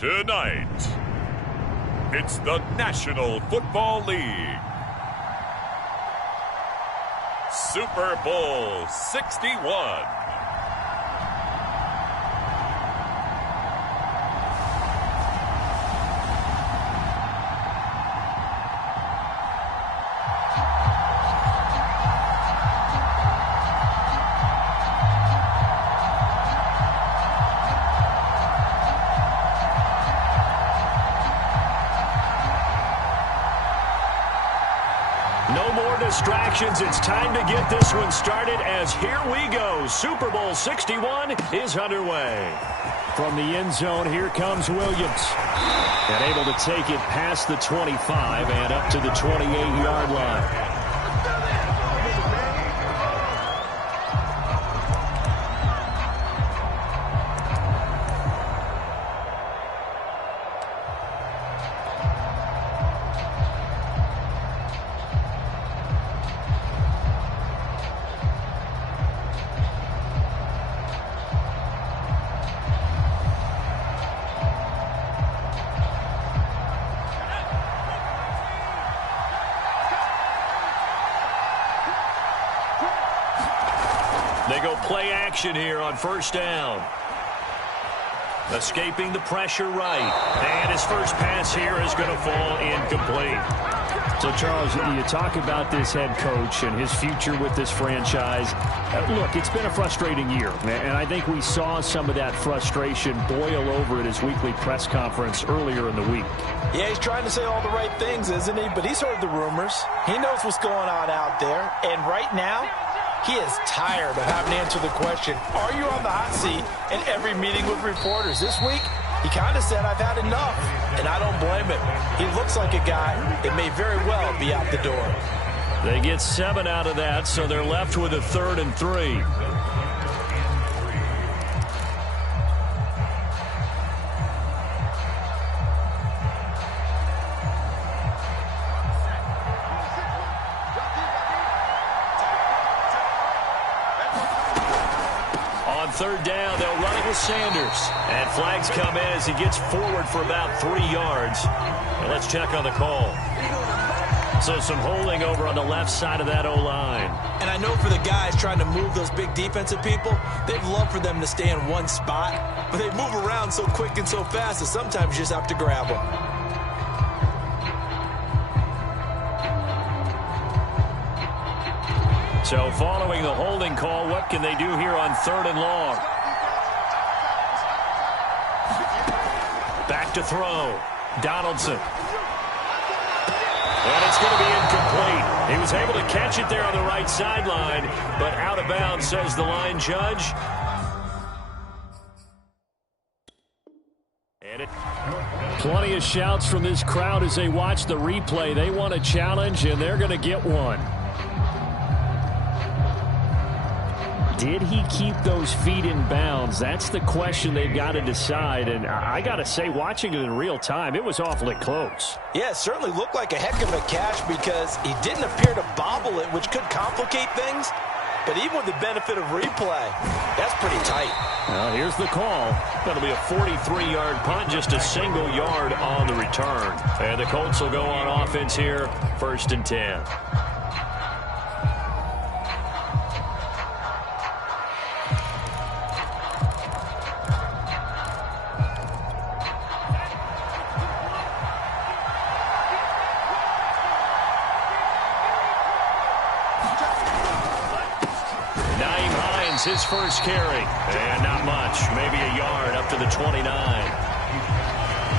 Tonight, it's the National Football League Super Bowl 61. No more distractions. It's time to get this one started as here we go. Super Bowl 61 is underway. From the end zone, here comes Williams. And able to take it past the 25 and up to the 28-yard line. They go play action here on first down. Escaping the pressure right. And his first pass here is going to fall incomplete. So, Charles, you talk about this head coach and his future with this franchise. Look, it's been a frustrating year, and I think we saw some of that frustration boil over at his weekly press conference earlier in the week. Yeah, he's trying to say all the right things, isn't he? But he's heard the rumors. He knows what's going on out there. And right now, he is tired of having to answer the question, are you on the hot seat, in every meeting with reporters. This week, he kind of said, I've had enough, and I don't blame him. He looks like a guy that may very well be out the door. They get 7 out of that, so they're left with a 3rd and 3. On 3rd down, they'll run it with Sanders. And flags come in as he gets forward for about 3 yards. Now let's check on the call. So some holding over on the left side of that O-line. And I know for the guys trying to move those big defensive people, they'd love for them to stay in one spot. But they move around so quick and so fast that sometimes you just have to grab them. So following the holding call, what can they do here on 3rd and long? Back to throw. Donaldson. And it's going to be incomplete. He was able to catch it there on the right sideline, but out of bounds, says the line judge. And plenty of shouts from this crowd as they watch the replay. They want a challenge, and they're going to get one. Did he keep those feet in bounds? That's the question they've got to decide. And I got to say, watching it in real time, it was awfully close. Yeah, it certainly looked like a heck of a catch because he didn't appear to bobble it, which could complicate things. But even with the benefit of replay, that's pretty tight. Well, here's the call. That'll be a 43-yard punt, just a single yard on the return. And the Colts will go on offense here, 1st and 10. His first carry, and not much, maybe a yard up to the 29.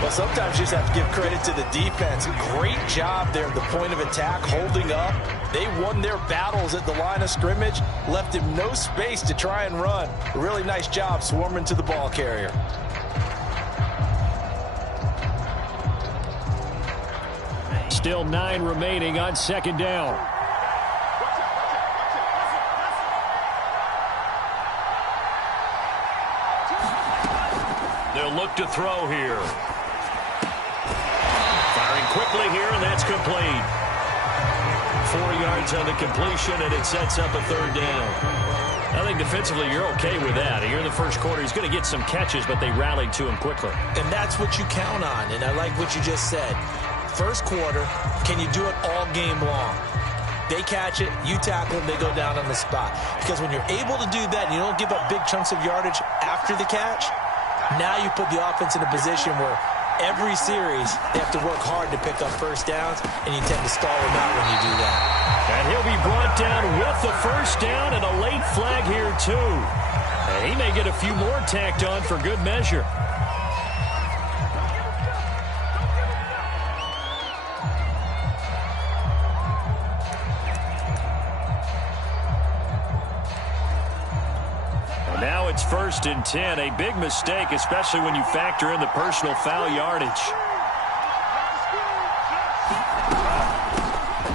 Well, sometimes you just have to give credit to the defense. Great job there at the point of attack, holding up. They won their battles at the line of scrimmage, left him no space to try and run. A really nice job swarming to the ball carrier. Still 9 remaining on 2nd down. They'll look to throw here. Firing quickly here, and that's complete. 4 yards on the completion, and it sets up a 3rd down. I think defensively you're okay with that. Here in the first quarter, he's going to get some catches, but they rallied to him quickly. And that's what you count on, and I like what you just said. First quarter, can you do it all game long? They catch it, you tackle them, they go down on the spot. Because when you're able to do that and you don't give up big chunks of yardage after the catch, now you put the offense in a position where every series they have to work hard to pick up first downs, and you tend to stall them out when you do that. And he'll be brought down with the first down and a late flag here, too. And he may get a few more tacked on for good measure. Now it's 1st and 10, a big mistake, especially when you factor in the personal foul yardage.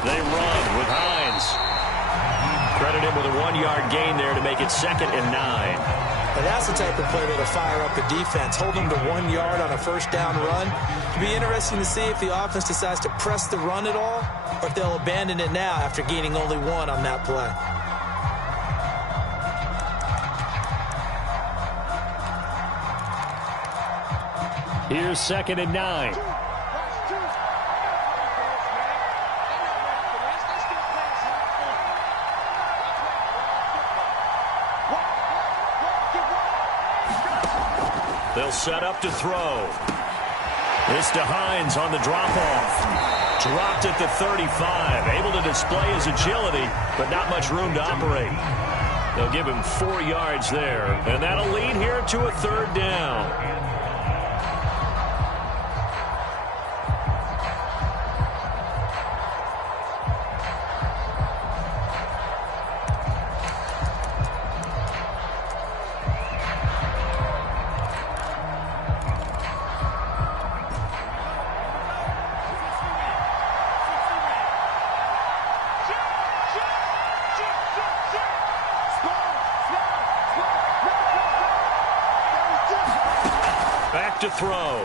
They run with Hines. Credit him with a 1-yard gain there to make it 2nd and 9. And that's the type of play that'll fire up the defense. Hold them to 1 yard on a first down run. It'll be interesting to see if the offense decides to press the run at all, or if they'll abandon it now after gaining only 1 on that play. Here's 2nd and 9. They'll set up to throw. This to Hines on the drop-off. Dropped at the 35. Able to display his agility, but not much room to operate. They'll give him 4 yards there, and that'll lead here to a 3rd down. Back to throw.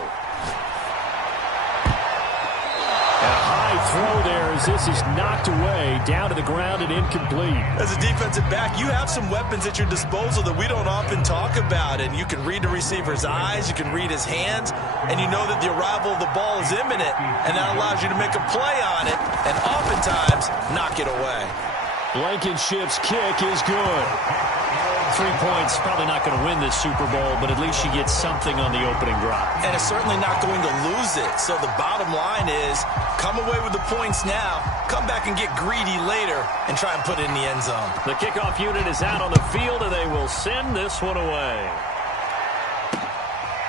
A high throw there as this is knocked away, down to the ground and incomplete. As a defensive back, you have some weapons at your disposal that we don't often talk about, and you can read the receiver's eyes, you can read his hands, and you know that the arrival of the ball is imminent, and that allows you to make a play on it and oftentimes knock it away. Blankenship's kick is good. 3 points, probably not going to win this Super Bowl, but at least she gets something on the opening drive. And it's certainly not going to lose it. So the bottom line is, come away with the points now, come back and get greedy later, and try and put it in the end zone. The kickoff unit is out on the field, and they will send this one away.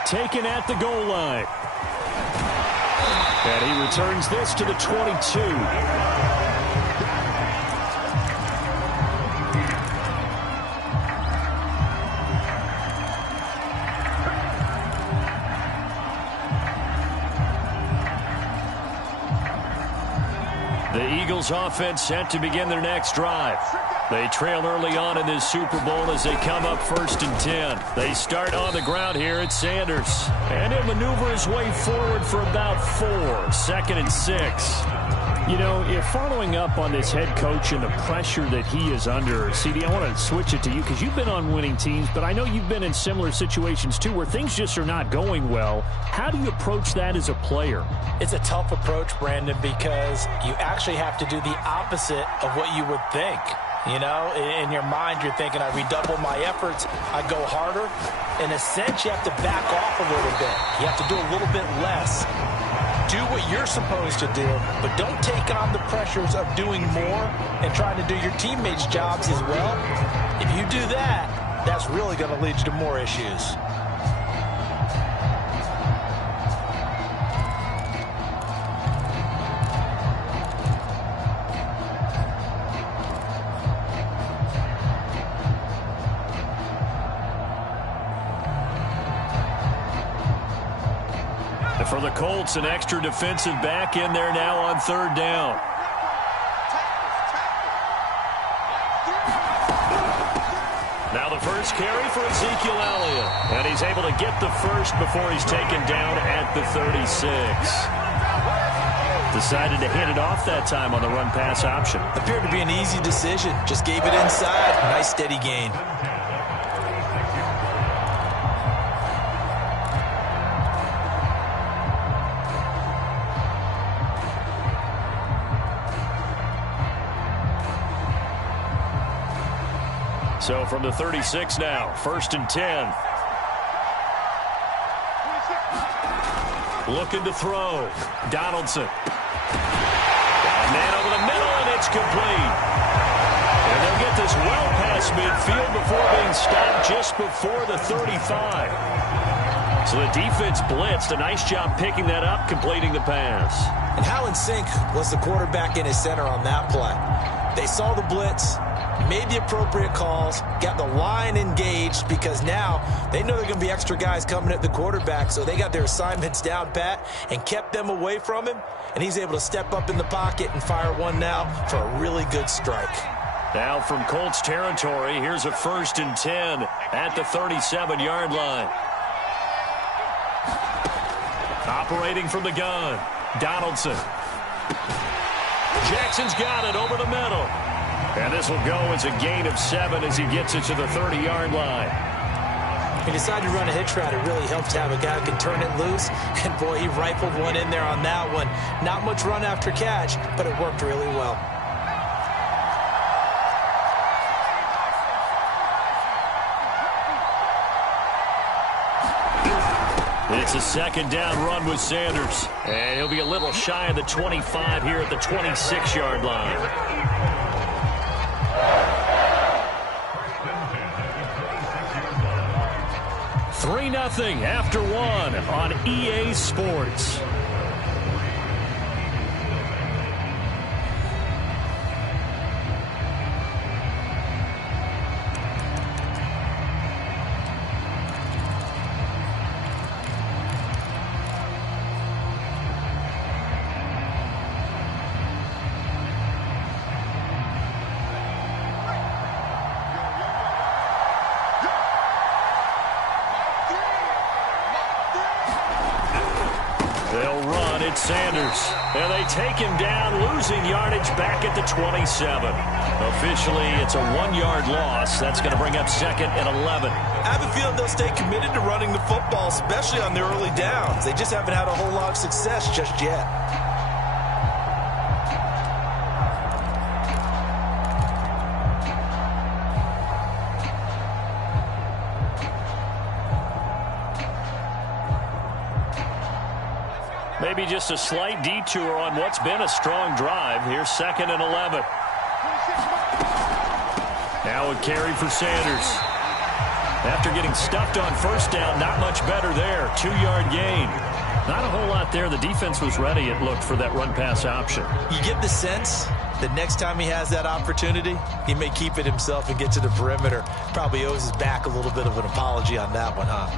Taken at the goal line. And he returns this to the 22. The Eagles offense set to begin their next drive. They trail early on in this Super Bowl as they come up 1st and 10. They start on the ground here at Sanders. And he'll maneuver his way forward for about 4. 2nd and 6. You know, if following up on this head coach and the pressure that he is under, CD, I want to switch it to you because you've been on winning teams, but I know you've been in similar situations too where things just are not going well. How do you approach that as a player? It's a tough approach, Brandon, because you actually have to do the opposite of what you would think. You know, in your mind, you're thinking, I redouble my efforts, I go harder. In a sense, you have to back off a little bit. You have to do a little bit less. Do what you're supposed to do, but don't take on the pressures of doing more and trying to do your teammates' jobs as well. If you do that, that's really going to lead you to more issues. For the Colts, an extra defensive back in there now on 3rd down. Now the first carry for Ezekiel Elliott. And he's able to get the first before he's taken down at the 36. Decided to hand it off that time on the run-pass option. Appeared to be an easy decision. Just gave it inside. Nice steady gain. So from the 36 now, 1st and 10. Looking to throw. Donaldson. Got a man over the middle, and it's complete. And they'll get this well past midfield before being stopped just before the 35. So the defense blitzed. A nice job picking that up, completing the pass. And how in sync was the quarterback in his center on that play? They saw the blitz, made the appropriate calls, got the line engaged, because now they know they're going to be extra guys coming at the quarterback, so they got their assignments down pat and kept them away from him, and he's able to step up in the pocket and fire one now for a really good strike. Now from Colts territory, here's a 1st and 10 at the 37-yard line. Operating from the gun, Donaldson. Jackson's got it over the middle. And this will go as a gain of 7 as he gets it to the 30-yard line. He decided to run a hitch route. It really helped to have a guy who can turn it loose. And, boy, he rifled one in there on that one. Not much run after catch, but it worked really well. It's a 2nd down run with Sanders. And he'll be a little shy of the 25 here at the 26-yard line. 3-0 after 1 on EA Sports. Sanders, and they take him down, losing yardage back at the 27. Officially, it's a 1-yard loss. That's going to bring up 2nd and 11. I have a feeling they'll stay committed to running the football, especially on their early downs. They just haven't had a whole lot of success just yet. Maybe just a slight detour on what's been a strong drive. Here's 2nd and 11. Now a carry for Sanders. After getting stuffed on 1st down, not much better there. 2-yard gain. Not a whole lot there. The defense was ready, it looked, for that run-pass option. You get the sense that next time he has that opportunity, he may keep it himself and get to the perimeter. Probably owes his back a little bit of an apology on that one, huh?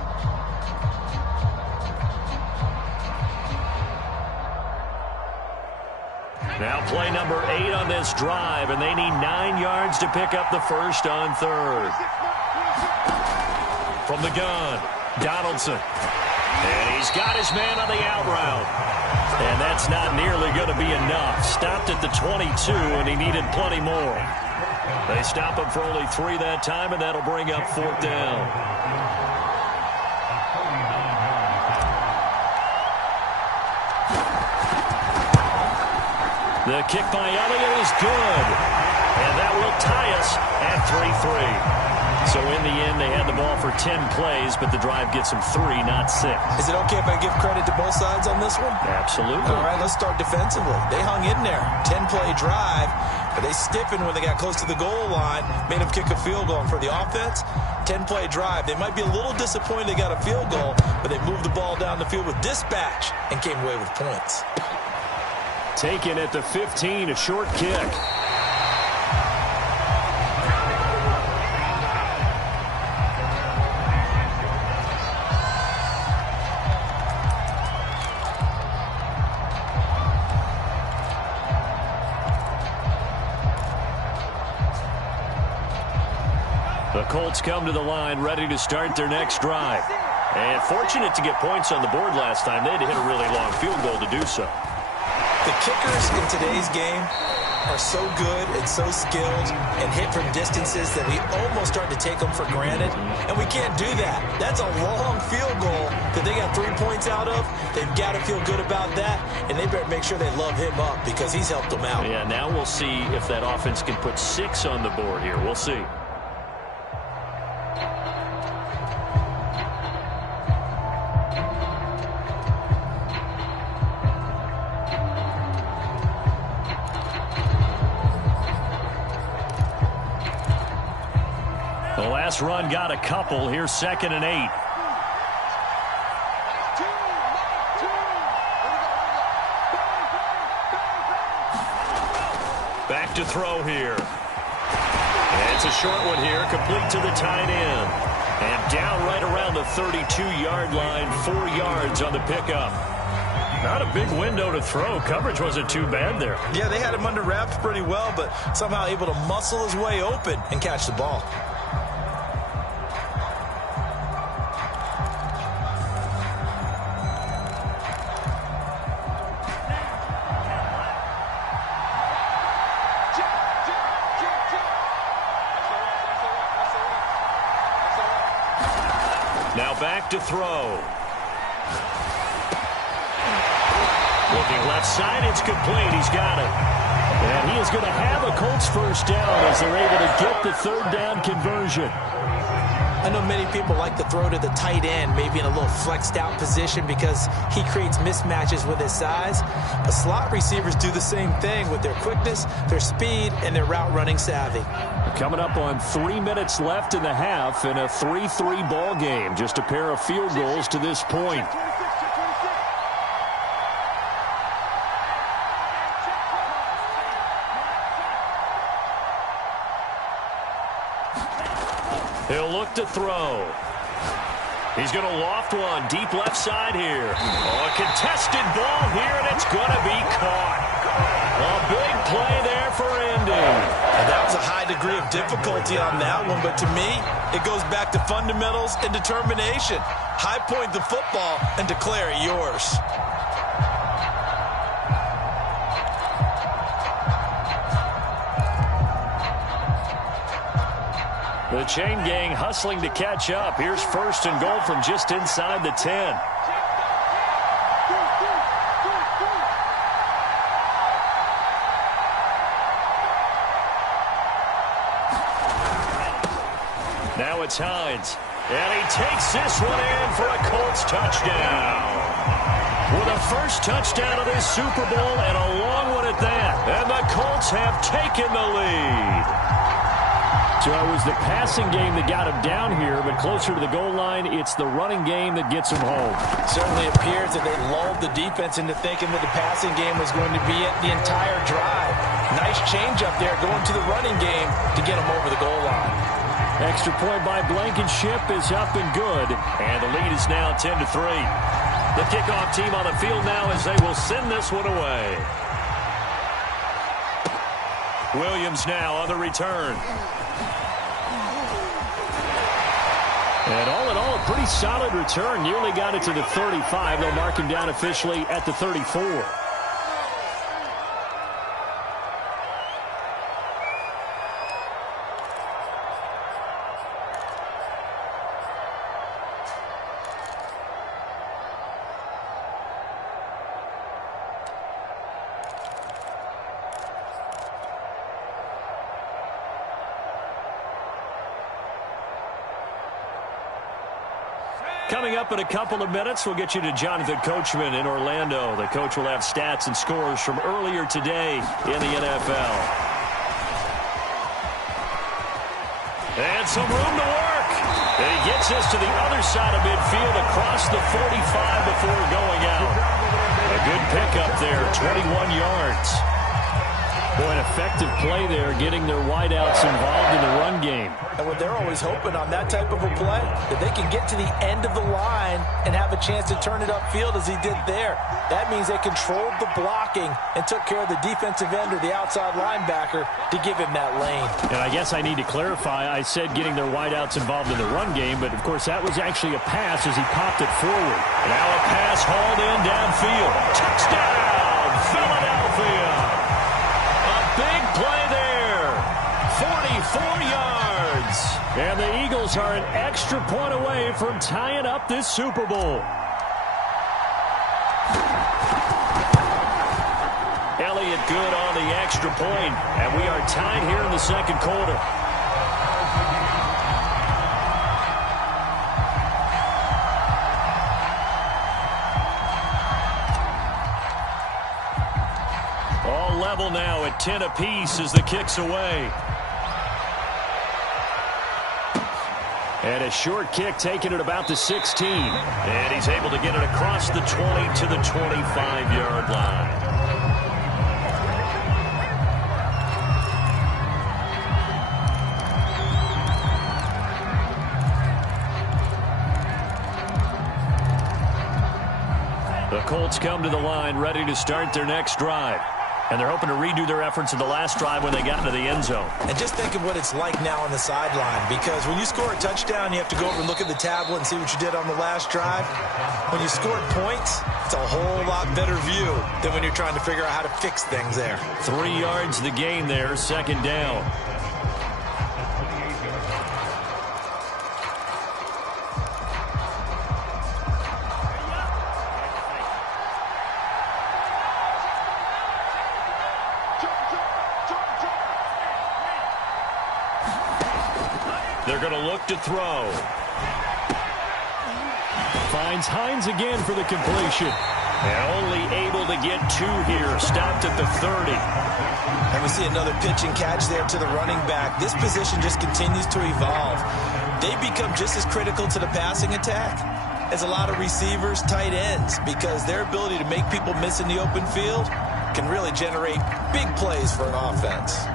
Now play number 8 on this drive, and they need 9 yards to pick up the 1st on 3rd. From the gun, Donaldson. And he's got his man on the out route. And that's not nearly going to be enough. Stopped at the 22, and he needed plenty more. They stop him for only 3 that time, and that'll bring up 4th down. The kick by Elliott is good. And that will tie us at 3-3. So in the end, they had the ball for 10 plays, but the drive gets them 3, not 6. Is it okay if I give credit to both sides on this one? Absolutely. All right, let's start defensively. They hung in there. 10-play drive, but they stiffened when they got close to the goal line, made them kick a field goal. And for the offense, 10-play drive. They might be a little disappointed they got a field goal, but they moved the ball down the field with dispatch and came away with points. Taken at the 15, a short kick. The Colts come to the line ready to start their next drive. And fortunate to get points on the board last time. They had to hit a really long field goal to do so. The kickers in today's game are so good and so skilled and hit from distances that we almost start to take them for granted, and we can't do that. That's a long field goal that they got 3 points out of. They've got to feel good about that, and they better make sure they love him up because he's helped them out. Yeah, now we'll see if that offense can put 6 on the board here. We'll see. The last run got a couple. Here's 2nd and 8. Back to throw here. And it's a short one here, complete to the tight end. And down right around the 32-yard line, 4 yards on the pickup. Not a big window to throw. Coverage wasn't too bad there. Yeah, they had him under wraps pretty well, but somehow able to muscle his way open and catch the ball. Now back to throw. Looking left side, it's complete. He's got it. And he is going to have a Colts first down as they're able to get the 3rd down conversion. I know many people like to throw to the tight end, maybe in a little flexed out position because he creates mismatches with his size. But slot receivers do the same thing with their quickness, their speed, and their route running savvy. Coming up on 3 minutes left in the half in a 3-3 ball game. Just a pair of field goals to this point. He'll look to throw. He's going to loft one deep left side here. Oh, a contested ball here, and it's going to be caught. A big play there for Indy. And that was a high degree of difficulty on that one, but to me, it goes back to fundamentals and determination. High point the football and declare it yours. The chain gang hustling to catch up. Here's 1st and goal from just inside the 10. Now it's Hines. And he takes this one in for a Colts touchdown. With a first touchdown of this Super Bowl and a long one at that. And the Colts have taken the lead. So it was the passing game that got him down here, but closer to the goal line, it's the running game that gets him home. Certainly appears that they lulled the defense into thinking that the passing game was going to be it the entire drive. Nice change up there going to the running game to get him over the goal line. Extra point by Blankenship is up and good, and the lead is now 10-3. The kickoff team on the field now as they will send this one away. Williams now on the return. And all in all, a pretty solid return. Nearly got it to the 35. They'll mark him down officially at the 34. Coming up in a couple of minutes, we'll get you to Jonathan Coachman in Orlando. The coach will have stats and scores from earlier today in the NFL. And some room to work. And he gets us to the other side of midfield across the 45 before going out. A good pickup there, 21 yards. Boy, an effective play there, getting their wideouts involved in the run game. And what they're always hoping on that type of a play, that they can get to the end of the line and have a chance to turn it upfield as he did there. That means they controlled the blocking and took care of the defensive end or the outside linebacker to give him that lane. And I guess I need to clarify, I said getting their wideouts involved in the run game, but of course that was actually a pass as he popped it forward. Now a pass hauled in downfield. Touchdown, Philadelphia! Philadelphia. A big play there. 44 yards. And the Eagles are an extra point away from tying up this Super Bowl. Elliott good on the extra point, and we are tied here in the second quarter. All level now at 10 apiece as the kick's away. And a short kick taken at about the 16. And he's able to get it across the 20 to the 25-yard line. The Colts come to the line ready to start their next drive. And they're hoping to redo their efforts in the last drive when they got into the end zone. And just think of what it's like now on the sideline, because when you score a touchdown, you have to go over and look at the tablet and see what you did on the last drive. When you scored points, it's a whole lot better view than when you're trying to figure out how to fix things there. 3 yards the gain there, second down. They're going to look to throw. Finds Hines again for the completion. And only able to get 2 here. Stopped at the 30. And we see another pitch and catch there to the running back. This position just continues to evolve. They become just as critical to the passing attack as a lot of receivers, tight ends, because their ability to make people miss in the open field can really generate big plays for an offense.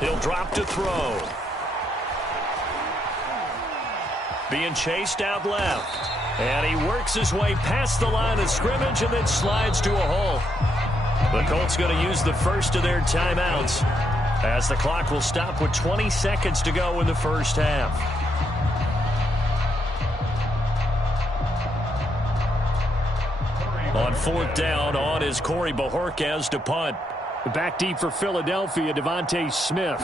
He'll drop to throw. Being chased out left. And he works his way past the line of scrimmage and then slides to a hole. The Colts going to use the first of their timeouts as the clock will stop with 20 seconds to go in the first half. On fourth down, on is Corey Bojorquez to punt. Back deep for Philadelphia, Devontae Smith.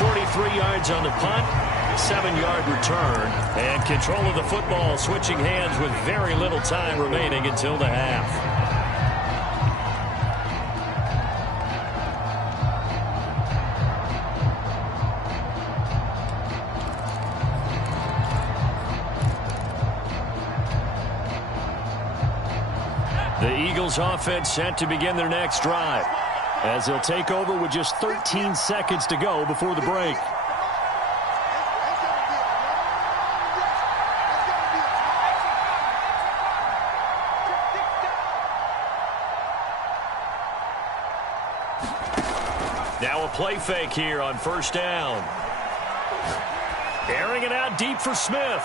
43 yards on the punt, 7-yard return, and control of the football switching hands with very little time remaining until the half. The Eagles offense set to begin their next drive as they'll take over with just 13 seconds to go before the break. Now a play fake here on first down. Airing it out deep for Smith.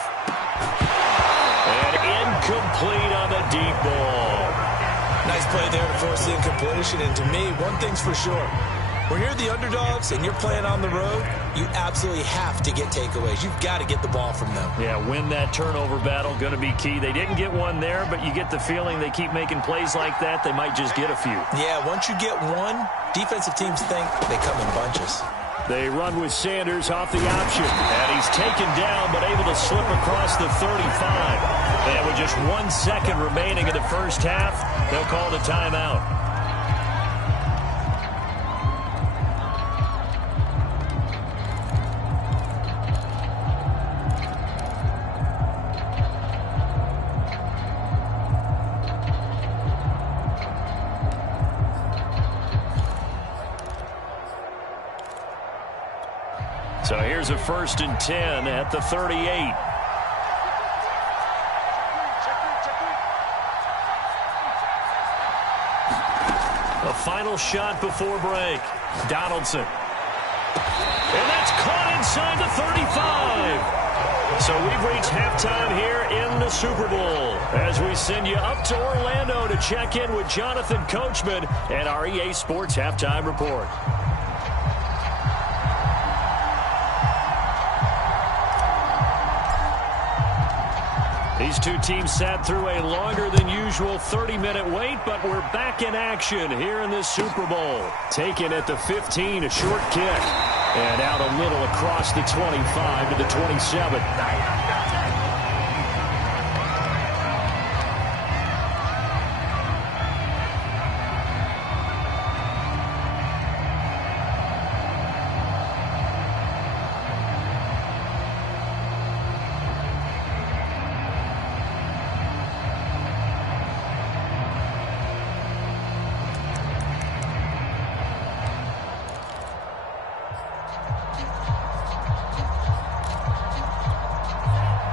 And incomplete on the deep ball. Nice play there to force the incompletion. And to me, one thing's for sure. When you're the underdogs and you're playing on the road, you absolutely have to get takeaways. You've got to get the ball from them. Yeah, win that turnover battle, going to be key. They didn't get one there, but you get the feeling they keep making plays like that, they might just get a few. Yeah, once you get one, defensive teams think they come in bunches. They run with Sanders off the option. And he's taken down, but able to slip across the 35. And with just 1 second remaining in the first half, they'll call the timeout. So here's a 1st and 10 at the 38. A final shot before break. Donaldson. And that's caught inside the 35. So we've reached halftime here in the Super Bowl as we send you up to Orlando to check in with Jonathan Coachman and our EA Sports Halftime Report. These two teams sat through a longer than usual 30-minute wait, but we're back in action here in this Super Bowl. Taken at the 15, a short kick. And out a little across the 25 to the 27.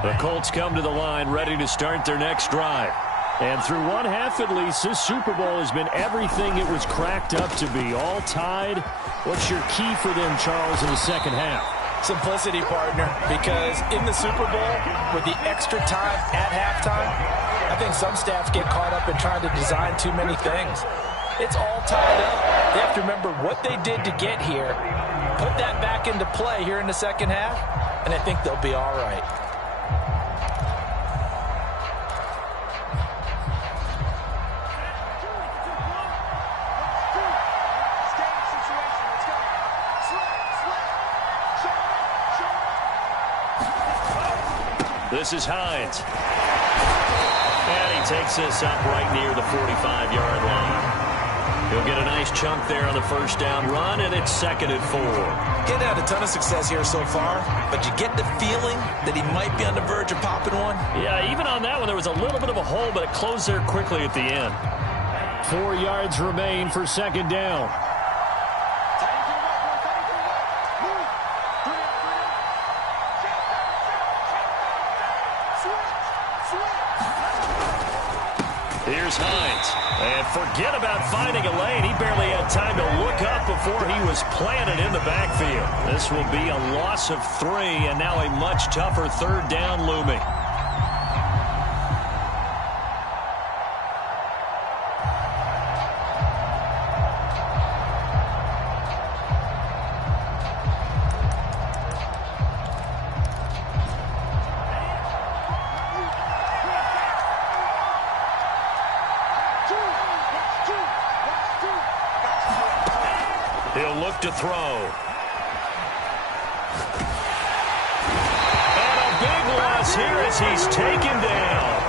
The Colts come to the line ready to start their next drive. And through one half at least, this Super Bowl has been everything it was cracked up to be. All tied. What's your key for them, Charles, in the second half? Simplicity, partner, because in the Super Bowl, with the extra time at halftime, I think some staffs get caught up in trying to design too many things. It's all tied up. They have to remember what they did to get here, put that back into play here in the second half, and I think they'll be all right. This is Hines. And he takes this up right near the 45-yard line. He'll get a nice chunk there on the first down run, and it's 2nd and 4. Getting had a ton of success here so far, but you get the feeling that he might be on the verge of popping one. Yeah, even on that one, there was a little bit of a hole, but it closed there quickly at the end. 4 yards remain for 2nd down. Here's Hines. And forget about finding a lane. He barely had time to look up before he was planted in the backfield. This will be a loss of 3, and now a much tougher 3rd down looming. He'll look to throw. And a big loss here as he's taken down.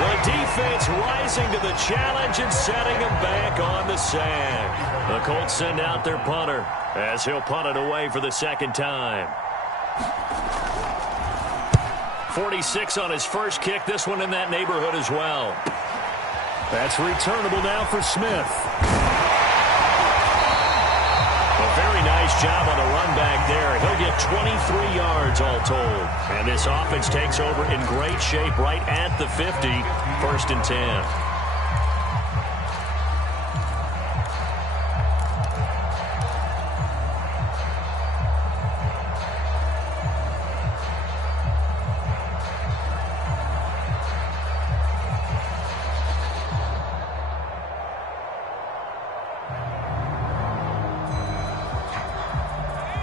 The defense rising to the challenge and setting him back on the sand. The Colts send out their punter as he'll punt it away for the 2nd time. 46 on his first kick. This one in that neighborhood as well. That's returnable now for Smith. Very nice job on the run back there. He'll get 23 yards all told. And this offense takes over in great shape right at the 50. 1st and 10.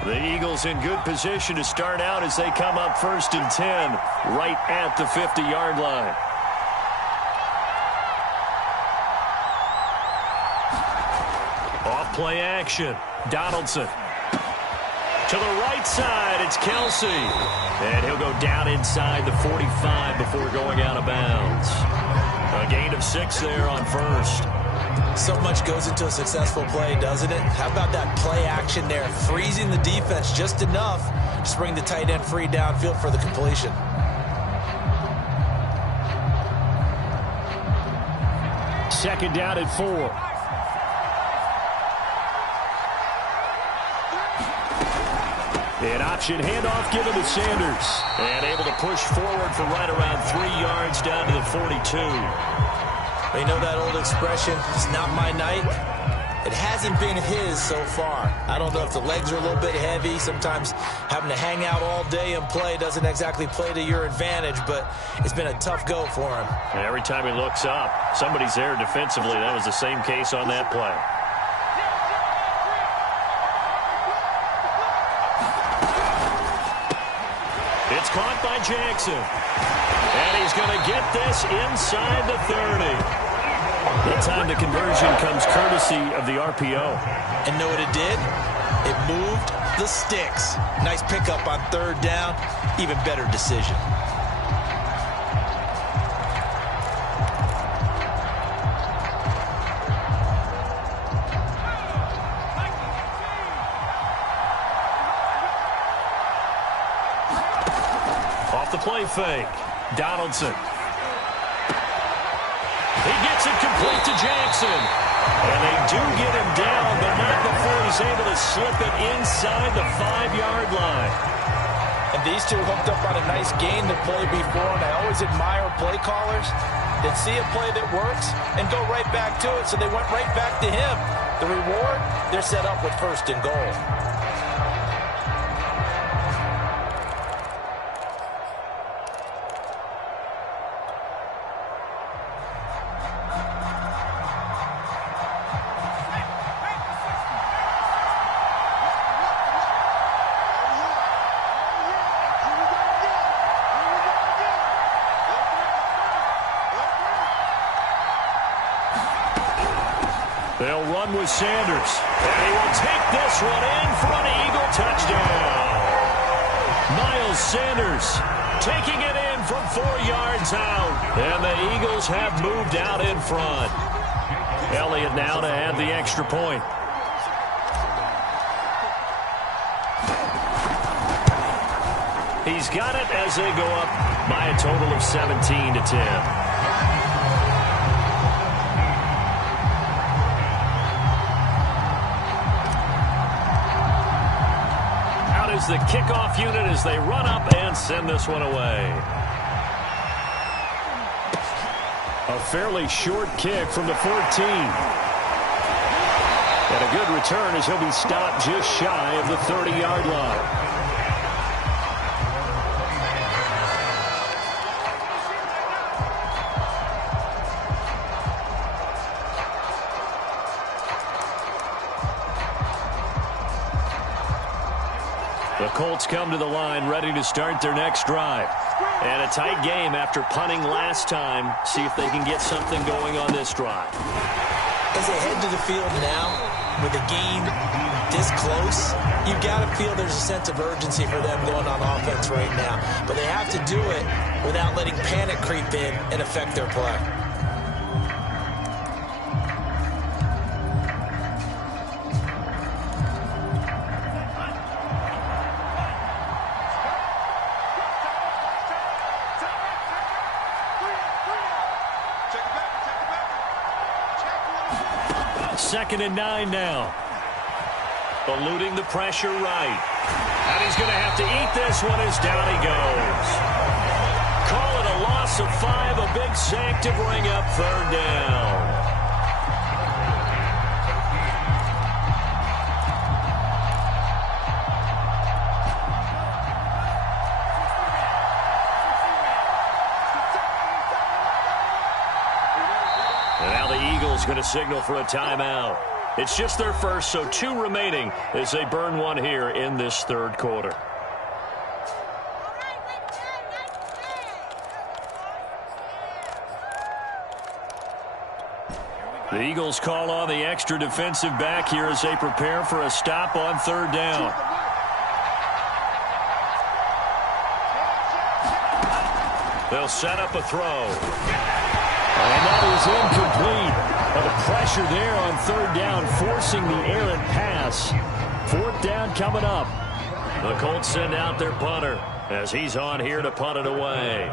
The Eagles in good position to start out as they come up 1st and 10 right at the 50-yard line. Off play action. Donaldson. To the right side, it's Kelsey. And he'll go down inside the 45 before going out of bounds. A gain of 6 there on 1st. So much goes into a successful play, doesn't it? How about that play action there? Freezing the defense just enough to bring the tight end free downfield for the completion. Second down at 4. An option handoff given to Sanders. And able to push forward for right around 3 yards down to the 42. You know that old expression, it's not my night? It hasn't been his so far. I don't know if the legs are a little bit heavy. Sometimes having to hang out all day and play doesn't exactly play to your advantage, but it's been a tough go for him. And every time he looks up, somebody's there defensively. That was the same case on that play. It's caught by Jackson. And he's going to get this inside the 30. That time the conversion comes courtesy of the RPO. And know what it did? It moved the sticks. Nice pickup on third down. Even better decision. Off the play fake. Donaldson. He gets it complete to Jackson. And they do get him down, but not before he's able to slip it inside the 5-yard line. And these two hooked up on a nice gain to play before, and I always admire play callers that see a play that works and go right back to it, so they went right back to him. The reward, they're set up with first and goal. They'll run with Sanders. And he will take this one in for an Eagle touchdown. Miles Sanders taking it in from 4 yards out. And the Eagles have moved out in front. Elliott now to add the extra point. He's got it as they go up by a total of 17-10. The kickoff unit as they run up and send this one away. A fairly short kick from the 14. And a good return as he'll be stopped just shy of the 30-yard line. The Colts come to the line ready to start their next drive. And a tight game after punting last time. See if they can get something going on this drive. As they head to the field now, with the game this close, you've got to feel there's a sense of urgency for them going on offense right now. But they have to do it without letting panic creep in and affect their play. Second and 9 now. Eluding the pressure right. And he's going to have to eat this one as down he goes. Call it a loss of 5, a big sack to bring up third down. Going to signal for a timeout. It's just their first, so 2 remaining as they burn one here in this third quarter. The Eagles call on the extra defensive back here as they prepare for a stop on third down. They'll set up a throw. And that is incomplete. But the pressure there on third down, forcing the errant pass. Fourth down coming up. The Colts send out their punter as he's on here to punt it away.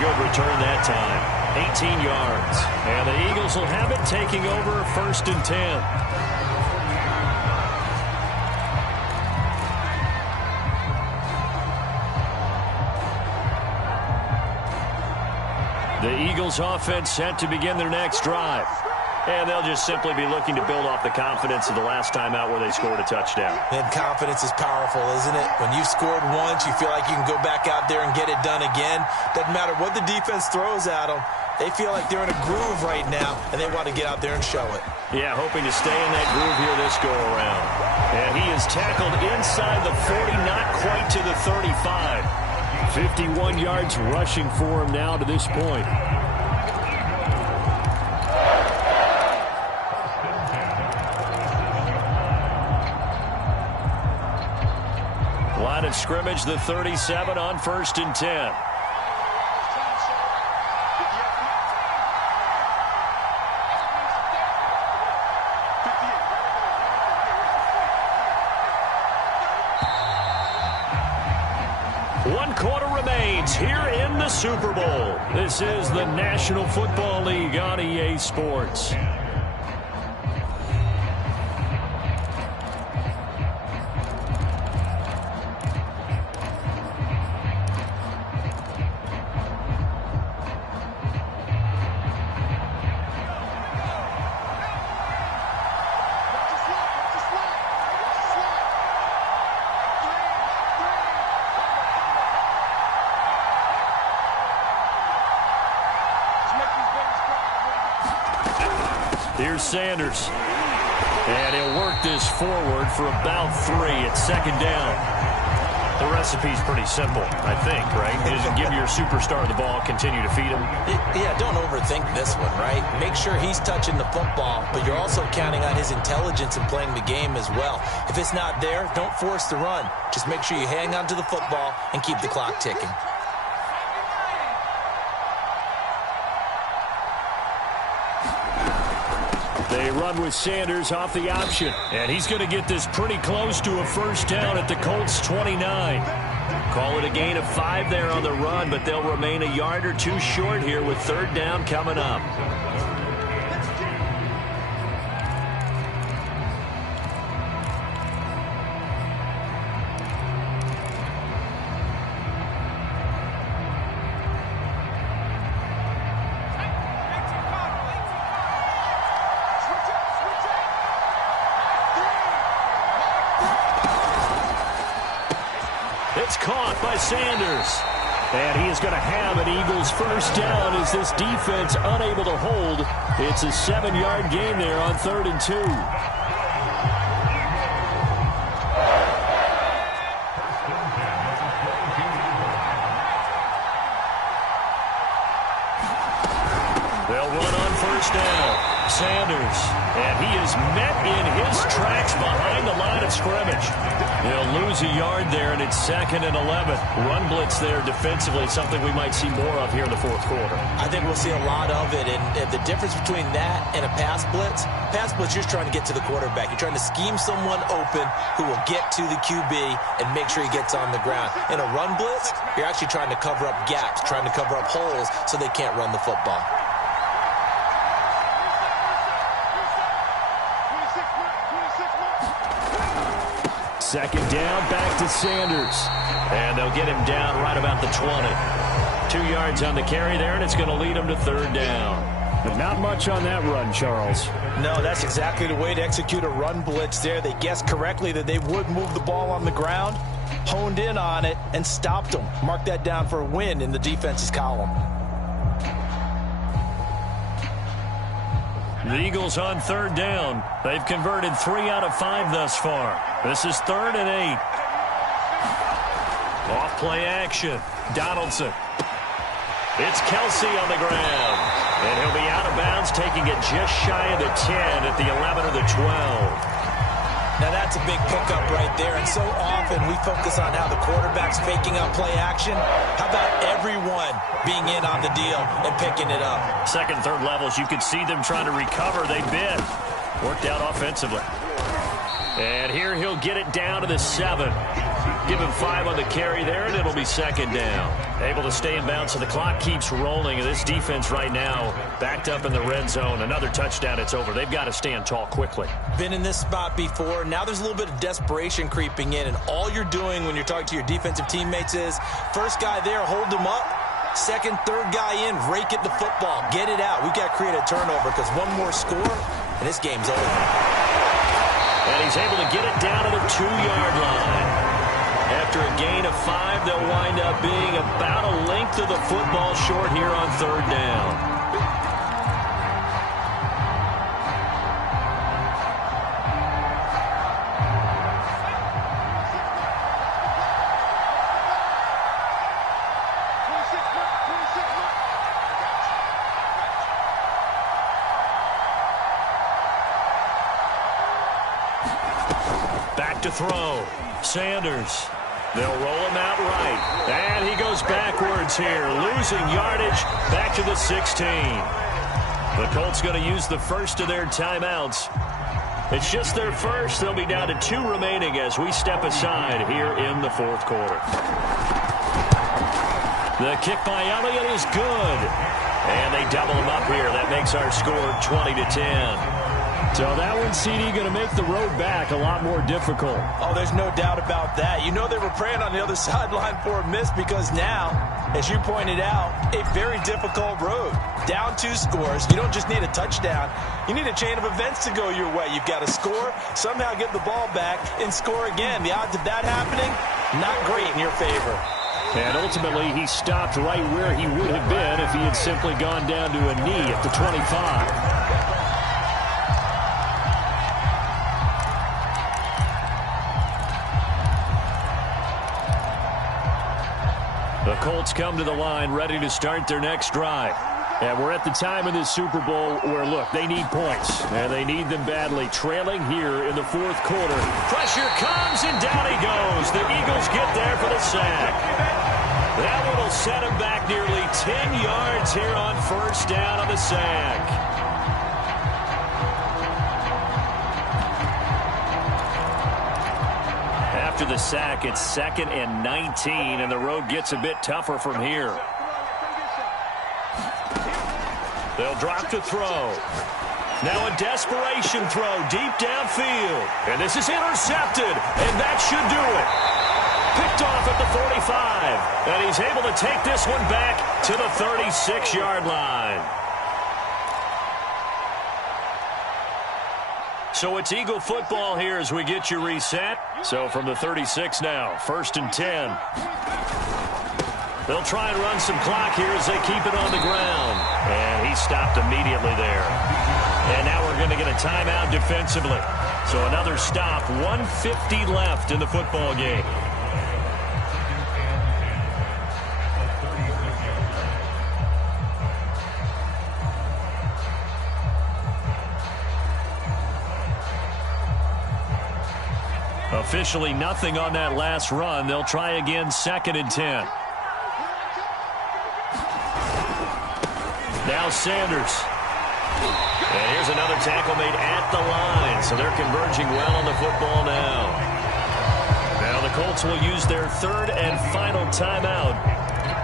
good return that time. 18 yards. And the Eagles will have it, taking over 1st and 10. The Eagles offense set to begin their next drive. And they'll just simply be looking to build off the confidence of the last time out where they scored a touchdown. And confidence is powerful, isn't it? When you've scored once, you feel like you can go back out there and get it done again. Doesn't matter what the defense throws at them. They feel like they're in a groove right now, and they want to get out there and show it. Yeah, hoping to stay in that groove here this go-around. And he is tackled inside the 40, not quite to the 35. 51 yards rushing for him now to this point. Line of scrimmage, the 37 on 1st and 10. One quarter remains here in the Super Bowl. This is the National Football League on EA Sports. Here's Sanders. And he'll work this forward for about 3 at 2nd down. The recipe's pretty simple, I think, right? Just give your superstar the ball, continue to feed him. Yeah, don't overthink this one, right? Make sure he's touching the football, but you're also counting on his intelligence in playing the game as well. If it's not there, don't force the run. Just make sure you hang on to the football and keep the clock ticking. They run with Sanders off the option. And he's going to get this pretty close to a 1st down at the Colts 29. Call it a gain of 5 there on the run, but they'll remain a yard or 2 short here with 3rd down coming up. It's caught by Sanders. And he is going to have an Eagles 1st down as this defense unable to hold. It's a 7-yard gain there on 3rd and 2. They'll run on 1st down. Sanders. And he is met in his tracks behind the line of scrimmage. They'll lose a yard there, and it's 2nd and 11. Run blitz there defensively, something we might see more of here in the 4th quarter. I think we'll see a lot of it, and the difference between that and a pass blitz, you're just trying to get to the quarterback. You're trying to scheme someone open who will get to the QB and make sure he gets on the ground. In a run blitz, you're actually trying to cover up gaps, trying to cover up holes so they can't run the football. Second down, back to Sanders. And they'll get him down right about the 20. 2 yards on the carry there, and it's going to lead him to 3rd down. But not much on that run, Charles. No, that's exactly the way to execute a run blitz there. They guessed correctly that they would move the ball on the ground, honed in on it, and stopped them. Mark that down for a win in the defense's column. The Eagles on 3rd down. They've converted 3 out of 5 thus far. This is 3rd and 8. Off play action. Donaldson. It's Kelsey on the ground. And he'll be out of bounds, taking it just shy of the 10 at the 11 or the 12. Now that's a big pickup right there, and so often we focus on how the quarterback's faking out play action. How about everyone being in on the deal and picking it up? 2nd, 3rd levels, you could see them trying to recover. They bit. Worked out offensively. And here he'll get it down to the 7. Give him 5 on the carry there, and it'll be second down. Able to stay in bounds, so the clock keeps rolling. And this defense right now backed up in the red zone. Another touchdown, it's over. They've got to stand tall quickly. Been in this spot before. Now there's a little bit of desperation creeping in, and all you're doing when you're talking to your defensive teammates is first guy there, hold him up. Second, third guy in, rake at the football. Get it out. We've got to create a turnover because one more score, and this game's over. And he's able to get it down to the 2-yard line. After a gain of 5, they'll wind up being about a length of the football short here on third down. Back to throw. Sanders. They'll roll him out right. And he goes backwards here, losing yardage back to the 16. The Colts going to use the first of their timeouts. It's just their first. They'll be down to 2 remaining as we step aside here in the fourth quarter. The kick by Elliott is good. And they double him up here. That makes our score 20-10. So that one, CD, going to make the road back a lot more difficult. Oh, there's no doubt about that. You know they were praying on the other sideline for a miss because now, as you pointed out, a very difficult road. Down 2 scores. You don't just need a touchdown. You need a chain of events to go your way. You've got to score, somehow get the ball back, and score again. The odds of that happening, not great in your favor. And ultimately, he stopped right where he would have been if he had simply gone down to a knee at the 25. The Colts come to the line ready to start their next drive. And we're at the time in this Super Bowl where, look, they need points. And they need them badly. Trailing here in the fourth quarter. Pressure comes, and down he goes. The Eagles get there for the sack. That one will set him back nearly 10 yards here on first down on the sack. After the sack, it's 2nd and 19, and the road gets a bit tougher from here. They'll drop to throw. Now a desperation throw deep downfield. And this is intercepted, and that should do it. Picked off at the 45, and he's able to take this one back to the 36-yard line. So it's Eagle football here as we get you reset. So from the 36 now, 1st and 10. They'll try and run some clock here as they keep it on the ground. And he stopped immediately there. And now we're going to get a timeout defensively. So another stop, 1:50 left in the football game. Officially nothing on that last run. They'll try again, 2nd and 10. Now Sanders. And here's another tackle made at the line. So they're converging well on the football now. Now the Colts will use their 3rd and final timeout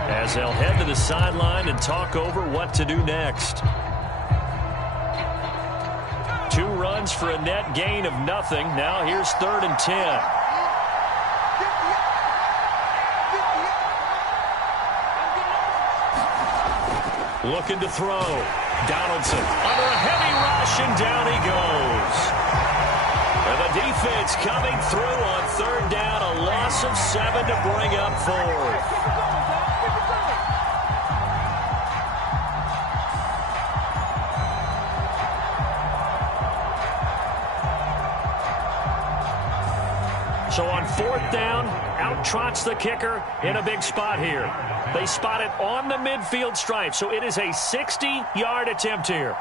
as they'll head to the sideline and talk over what to do next. 2 runs for a net gain of nothing. Now here's 3rd and 10. Looking to throw. Donaldson under a heavy rush, and down he goes. And the defense coming through on 3rd down. A loss of 7 to bring up 4th. So on 4th down, out trots the kicker in a big spot here. They spot it on the midfield stripe, so it is a 60-yard attempt here.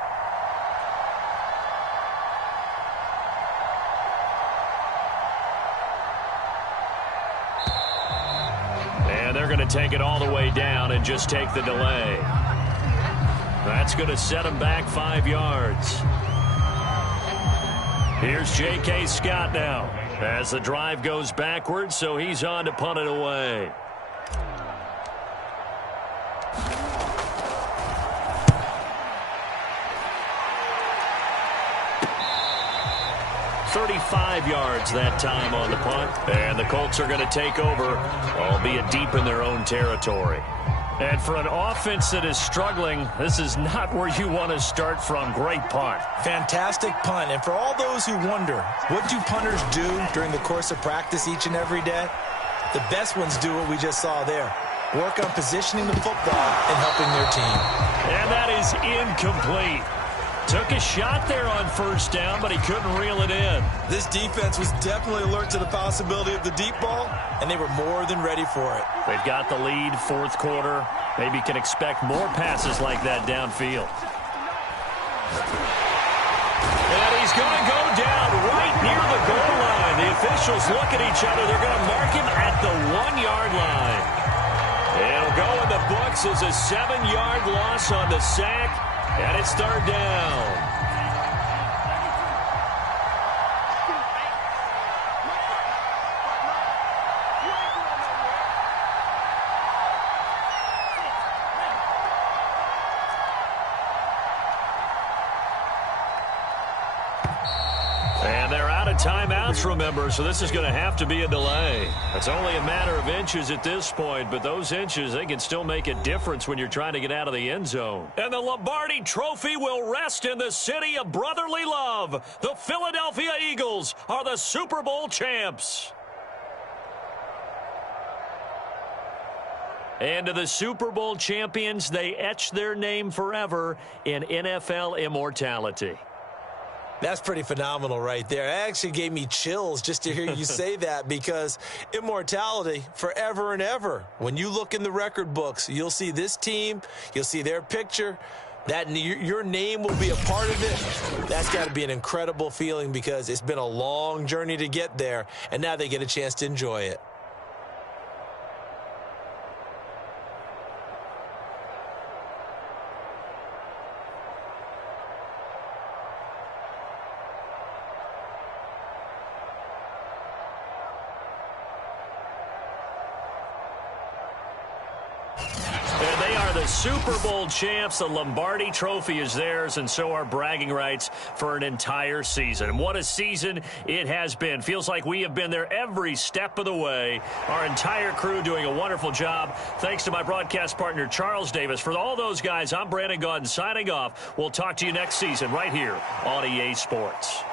And they're going to take it all the way down and just take the delay. That's going to set them back 5 yards. Here's J.K. Scott now. As the drive goes backwards, so he's on to punt it away. "35 yards that time on the punt. And the Colts are going to take over, albeit deep in their own territory. And for an offense that is struggling, this is not where you want to start from. Great punt. Fantastic punt. And for all those who wonder, what do punters do during the course of practice each and every day? The best ones do what we just saw there. Work on positioning the football and helping their team. And that is incomplete. Took a shot there on first down, but he couldn't reel it in. This defense was definitely alert to the possibility of the deep ball, and they were more than ready for it. They've got the lead, fourth quarter. Maybe can expect more passes like that downfield. And he's going to go down right near the goal line. The officials look at each other. They're going to mark him at the 1-yard line. It'll go in the books as a 7-yard loss on the sack. And it's third down. And they're out of timeouts, remember, so this is going to have to be a delay. It's only a matter of inches at this point, but those inches, they can still make a difference when you're trying to get out of the end zone. And the Lombardi Trophy will rest in the city of brotherly love. The Philadelphia Eagles are the Super Bowl champs. And to the Super Bowl champions, they etch their name forever in NFL immortality. That's pretty phenomenal right there. It actually gave me chills just to hear you say that, because immortality forever and ever. When you look in the record books, you'll see this team, you'll see their picture, that your name will be a part of it. That's got to be an incredible feeling, because it's been a long journey to get there, and now they get a chance to enjoy it. Super Bowl champs. The Lombardi Trophy is theirs, and so are bragging rights for an entire season. And what a season it has been. Feels like we have been there every step of the way. Our entire crew doing a wonderful job. Thanks to my broadcast partner, Charles Davis. For all those guys, I'm Brandon Gaudin signing off. We'll talk to you next season right here on EA Sports.